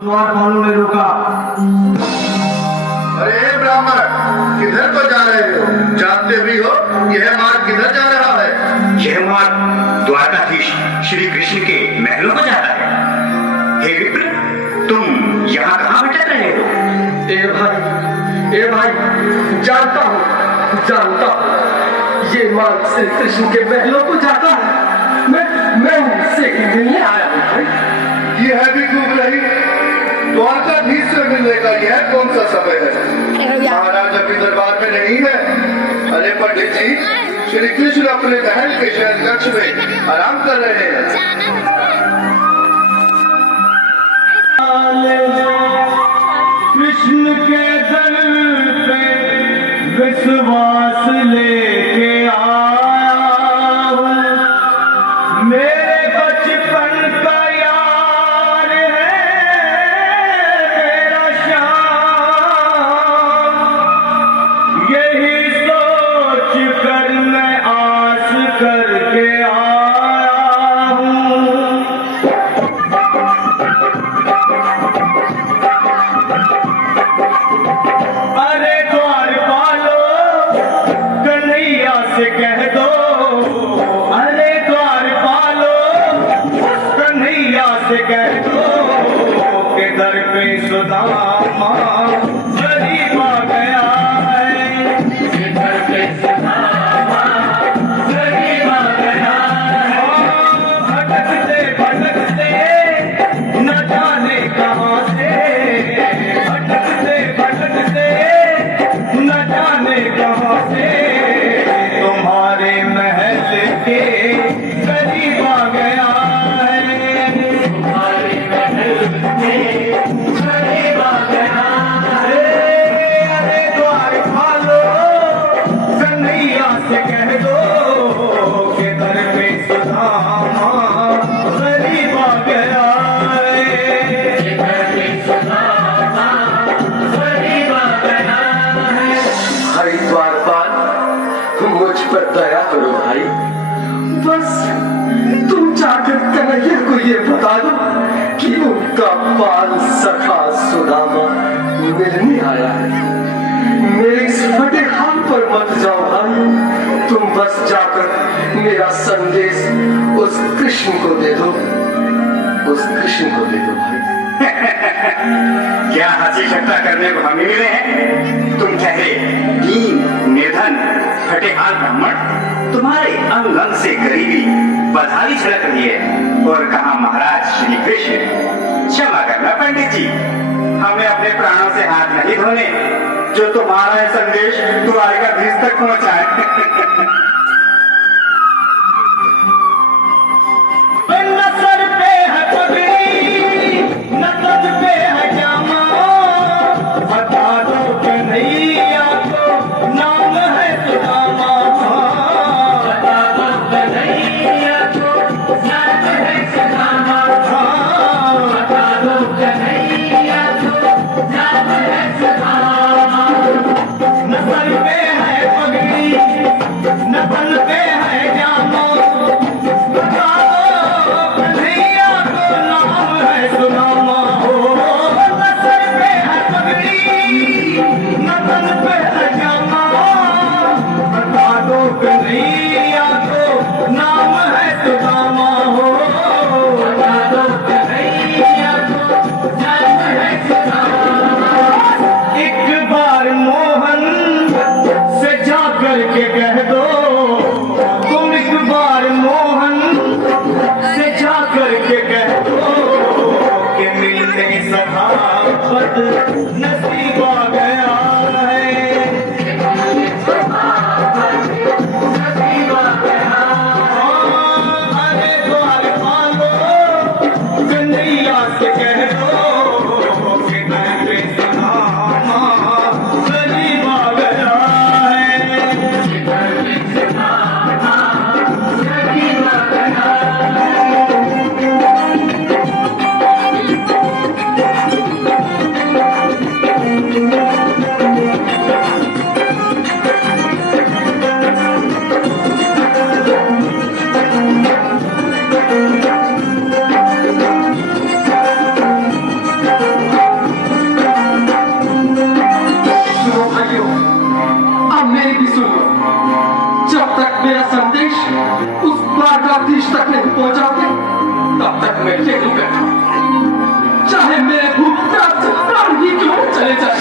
द्वार वालों ने रोका। अरे ब्राह्मण, किधर को जा रहे हो? जानते भी हो यह मार्ग किधर जा रहा है? यह मार्ग द्वारकाधीश श्री कृष्ण के महलों को जाता है। हे विप्र, तुम यहाँ कहाँ भटक रहे हो? ए भाई, जानता हूँ, ये मार्ग श्री कृष्ण के महलों को जाता है। मैं उनसे ही मिलने आया हूँ। यह भी खूब रही। द्वारकाधीश से मिलने का यह कौन सा समय है? महाराज अभी दरबार में नहीं है। अरे पंडित जी, श्री कृष्ण अपने महल के शयन कक्ष में आराम कर रहे हैं। कृष्ण के दर पे विश्वास लेके आया हूँ। मेरे बचपन का यार है मेरा श्याम। यही सोच कर मैं आस करके आया हूँ। अरे द्वारपालो, कन्हैया से कह दो। अरे द्वारपालो, कन्हैया से कह दो कि दर पे सुदामा गरीब आ गया है। दर पे सुदामा गरीब आ गया है। भटकते भटकते न जाने कहाँ से, भटकते भटकते न जाने कहाँ से तुम्हारे महल के करीब आ गया है। तुम्हारे महल के करीब आ गया है। अरे द्वारपालो, कन्हैया से कह दो कि दर पे सुदामा गरीब आ गया है। भाई द्वारपाल, मुझ पर दया करो भाई। बस तुम जाकर कन्हैया को ये बता दो कि उनका बाल सखा सुदामा मिलने आया है। मेरे इस फटे हाथ पर मत जाओ भाई। तुम बस जाकर मेरा संदेश उस कृष्ण को दे दो। भाई। क्या हंसी ठट्टा करने को हमें मिले हैं? तुम चाहे दीन, निर्धन, फटे हाथ ब्राह्मण, तुम्हारे अंग अंग से गरीबी बधाई छलक रही है। और कहा महाराज श्री कृष्ण। क्षमा करना पंडित जी, हमें अपने प्राणों से हाथ नहीं धोने जो तुम्हारा यह संदेश द्वारकाधीश तक पहुंचाए। न सर पे है पगड़ी, न कद पे है जामा। बता दो कन्हैया को नाम है सुदामा। बता दो कन्हैया को नाम है सुदामा। बता दो कन्हैया को नाम है सुदामा। न सर पे है पगड़ी, न तन पे है जामा। बता दो कन्हैया को नाम है सुदामा। हो न सर पे है पगड़ी, न तन पे है जामा। बता दो कन्हैया को नाम है सुदामा। हो बता दो कन्हैया को नाम है सुदामा। एक बार मोहन से जा करके कह दो, तुम एक बार मोहन से जा करके कह दो कि मिलने सखावत नसीब आ गया है। नसीब आ गया। अरे द्वारपालो, कन्हैया से कह दो कि दर पे सुदामा गरीब आ गया है। गरीब आ गया है। मेरे भूप्राप्त प्राण ही क्यों चले जाए।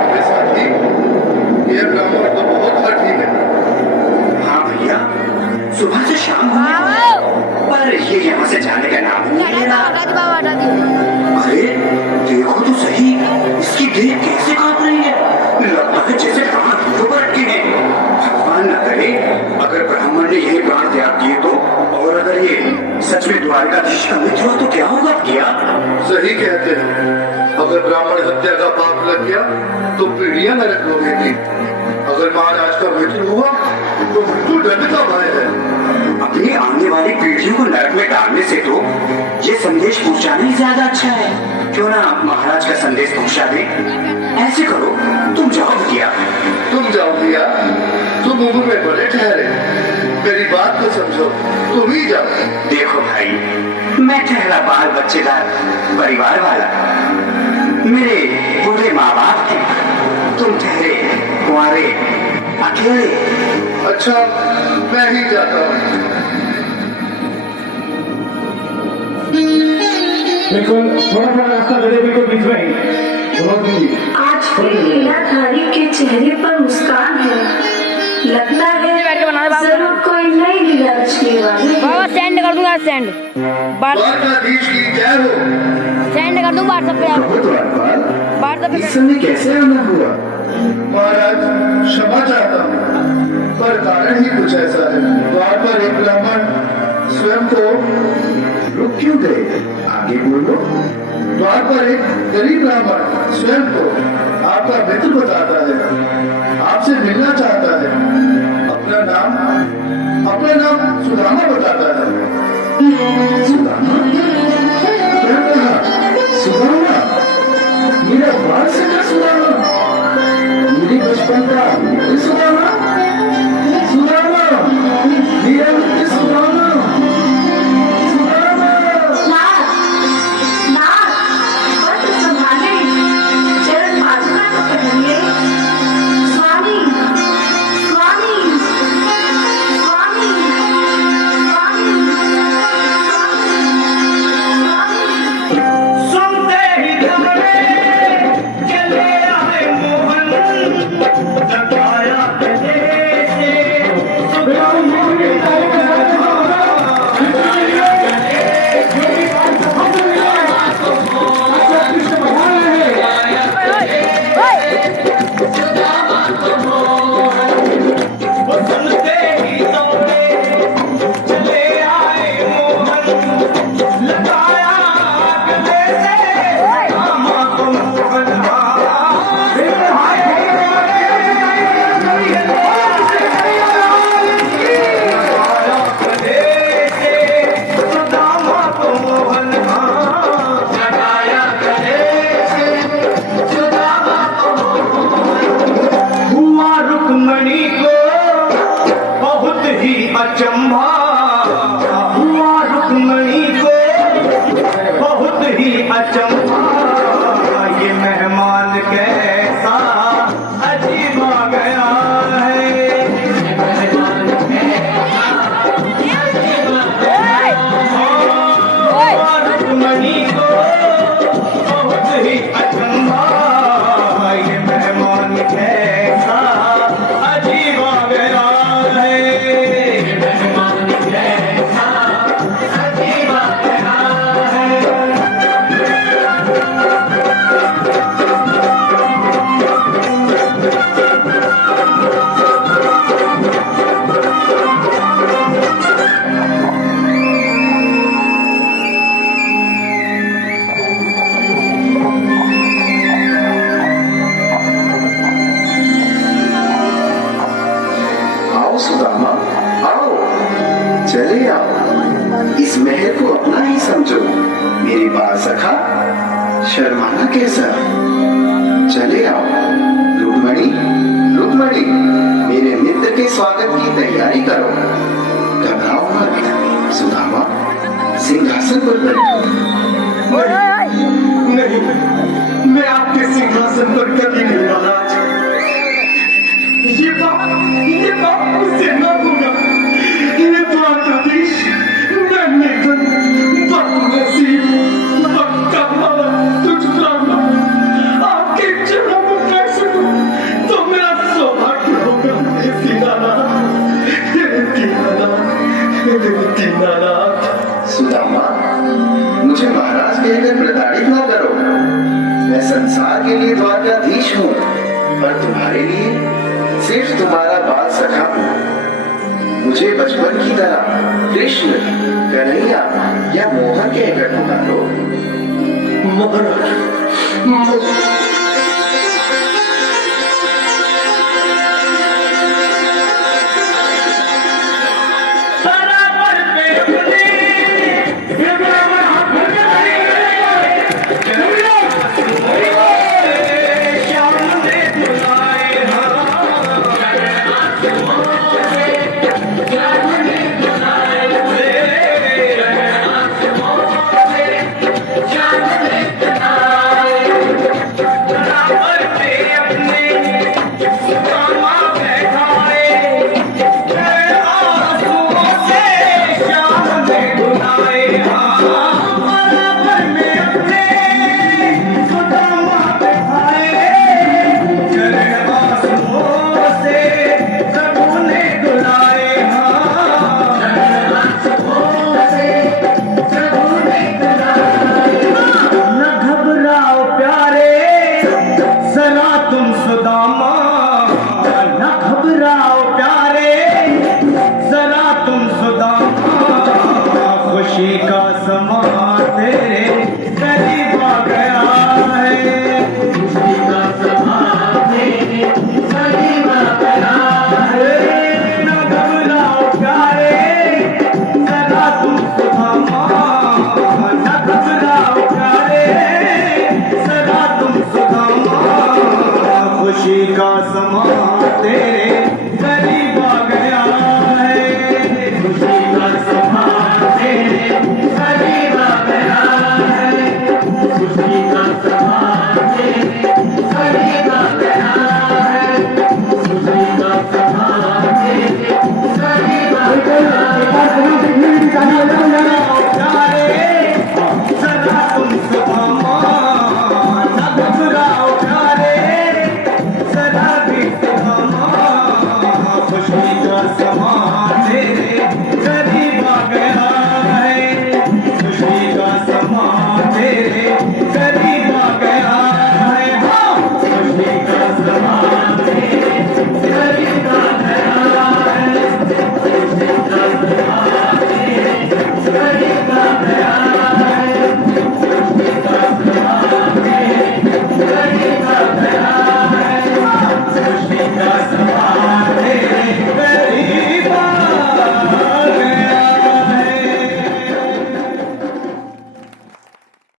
मेरे साथी, ये ब्राह्मण तो बहुत हठी है। हाँ भैया, सुबह से शाम हो गई, पर ये यहाँ से जाने का नाम नहीं ले रहा। अरे देखो तो सही, इसकी देह कैसे कांप रही है। लगता है जैसे प्राण घुटनों पर अटके हैं। भगवान न करे अगर ब्राह्मण ने यही प्राण त्याग दिए तो, और अगर ये सच में द्वारकाधीश का मित्र हो तो क्या होगा भैया। सही कहते हैं, अगर ब्राह्मण हत्या का पाप लग गया तो पीढ़ियां नरक भोगेंगी। अगर महाराज का मित्र हुआ तो मृत्यु दंड का भय है। अपनी आने वाली पीढ़ियों को नरक में डालने से तो ये संदेश पहुंचाना ही ज्यादा अच्छा है। क्यों ना महाराज का संदेश पहुंचा दे। ऐसे करो, तुम जाओ भैया। तुम जाओ भैया, तुम उम्र में बड़े ठहरे, मेरी बात को समझो, तुम ही जाओ। देखो भाई, मैं ठहरा बाल बच्चेदार परिवार वाला, मेरे बूढ़े माँ बाप थे, तुम ठहरे कुंवारे अकेले। अच्छा, मैं ही जाता हूँ। बिल्कुल थोड़ा रास्ता गड़े, बिल्कुल बीच में ही। आज भी लीलाधारी के चेहरे पर मुस्कान है। लगता है जरूर कोई नई लीला रचने वाली है। बाबा सेंड कर दूंगा, सेंड द्वारकाधीश की जय हो। सेंड कर दूं व्हाट्सएप पे। द्वारपाल, व्हाट्सएप इस पे समय कैसे आना हुआ। महाराज क्षमा चाहता हूँ, पर कारण ही कुछ ऐसा है। द्वार पर एक ब्राह्मण स्वयं को रुक क्यों गए, आगे बोलो। द्वार पर एक गरीब ब्राह्मण स्वयं को आपका मित्र बताता है, आपसे मिलना चाहता है। अपना नाम सुदामा बताता है। सुदामा, क्या कहा? सुदामा, मेरा बाल सखा सुदामा, मेरे बचपन का मित्र सुदामा, सुदामा, मेरा मित्र सुदामा, सुदामा। नाथ, वस्त्र संभाले, चरण पादुका तो पहनिए। स्वामी, स्वामी, स्वामी, स्वामी, स्वामी। सुनते ही घबरे चले आए मोहन, जगाया अचंभा हुआ रुक्मणी को बहुत ही अचंभा। ये मेहमान कैसा अजीब आ गया है। रुक्मणी को बहुत ही अचंभा। ये मेहमान कैसा अजीब आ गया है। सुदामा, आओ, चले आओ, इस महल को अपना ही समझो। मेरी बात सखा, शर्माना कैसा। चले आओ। रुक्मणी, रुक्मणी, मेरे मित्र के स्वागत की तैयारी करो। घबराओ मत। सुदामा, सिंहासन पर बैठो। और तुम्हारे लिए सिर्फ तुम्हारा बाल सखा हूं। मुझे बचपन की तरह कृष्ण, कन्हैया या मोहन कहकर पुकारो। महाराज